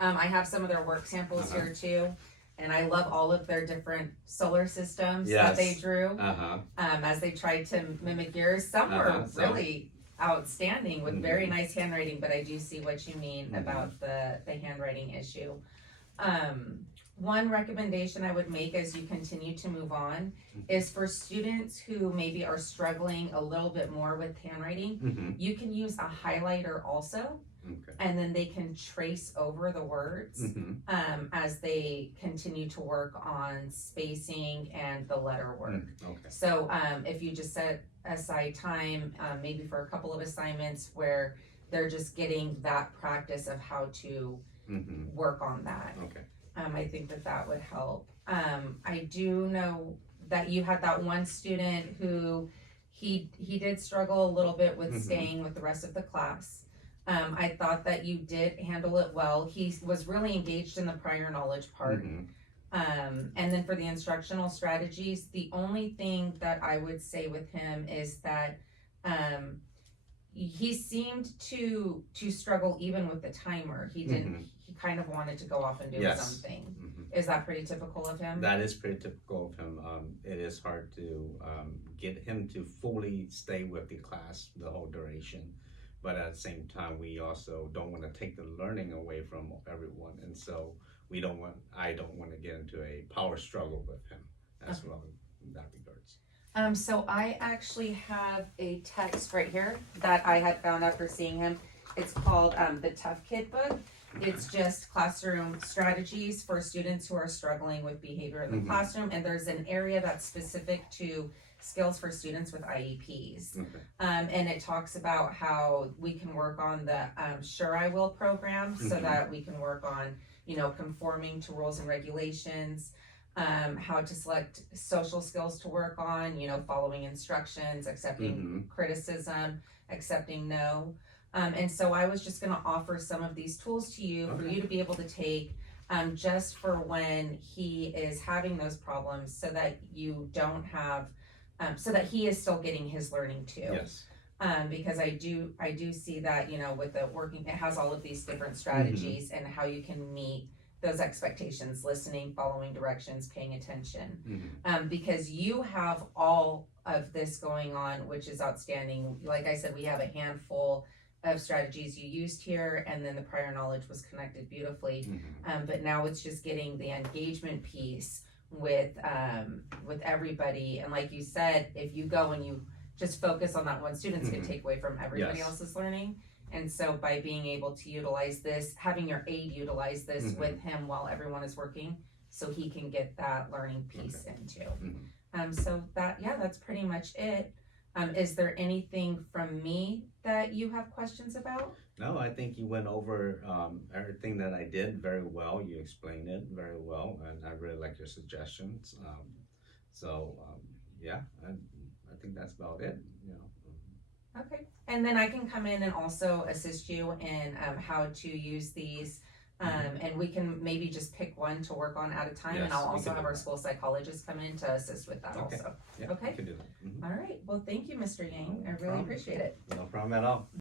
I have some of their work samples here too, and I love all of their different solar systems that they drew. As they tried to mimic yours. Some were really outstanding with very nice handwriting, but I do see what you mean about the handwriting issue. One recommendation I would make as you continue to move on is for students who maybe are struggling a little bit more with handwriting, you can use a highlighter also. And then they can trace over the words as they continue to work on spacing and the letter work. So if you just set aside time, maybe for a couple of assignments where they're just getting that practice of how to work on that. I think that would help. I do know that you had that one student who he did struggle a little bit with staying with the rest of the class. I thought that you did handle it well. He was really engaged in the prior knowledge part. And then for the instructional strategies, the only thing that I would say with him is that he seemed to struggle even with the timer. He didn't. He kind of wanted to go off and do something. Is that pretty typical of him? That is pretty typical of him. It is hard to get him to fully stay with the class the whole duration. But at the same time, we also don't want to take the learning away from everyone, and so I don't want to get into a power struggle with him as well in that regards. So I actually have a text right here that I had found after seeing him. It's called the Tough Kid book. It's just classroom strategies for students who are struggling with behavior in the classroom, and there's an area that's specific to skills for students with IEPs. And it talks about how we can work on the Sure I Will program so that we can work on, conforming to rules and regulations, how to select social skills to work on, following instructions, accepting criticism, accepting no. And so I was just gonna offer some of these tools to you for you to be able to take just for when he is having those problems so that you don't have so that he is still getting his learning too. Because I do see that, with the working, it has all of these different strategies and how you can meet those expectations, listening, following directions, paying attention. Because you have all of this going on, which is outstanding. Like I said, we have a handful of strategies you used here, and then the prior knowledge was connected beautifully. But now it's just getting the engagement piece with everybody. And like you said, if you go and you just focus on that one student, it's gonna take away from everybody else's learning. And so by being able to utilize this, having your aide utilize this with him while everyone is working, so he can get that learning piece into. So that's pretty much it. Is there anything from me that you have questions about? No, I think you went over everything that I did very well. You explained it very well, and I really like your suggestions. I think that's about it. Okay, and then I can come in and also assist you in how to use these. And we can maybe just pick one to work on at a time, and I'll also have our school psychologist come in to assist with that also. Yeah, Okay. we can do that. All right, well, thank you, Mr. Yang. I really appreciate it. No problem at all.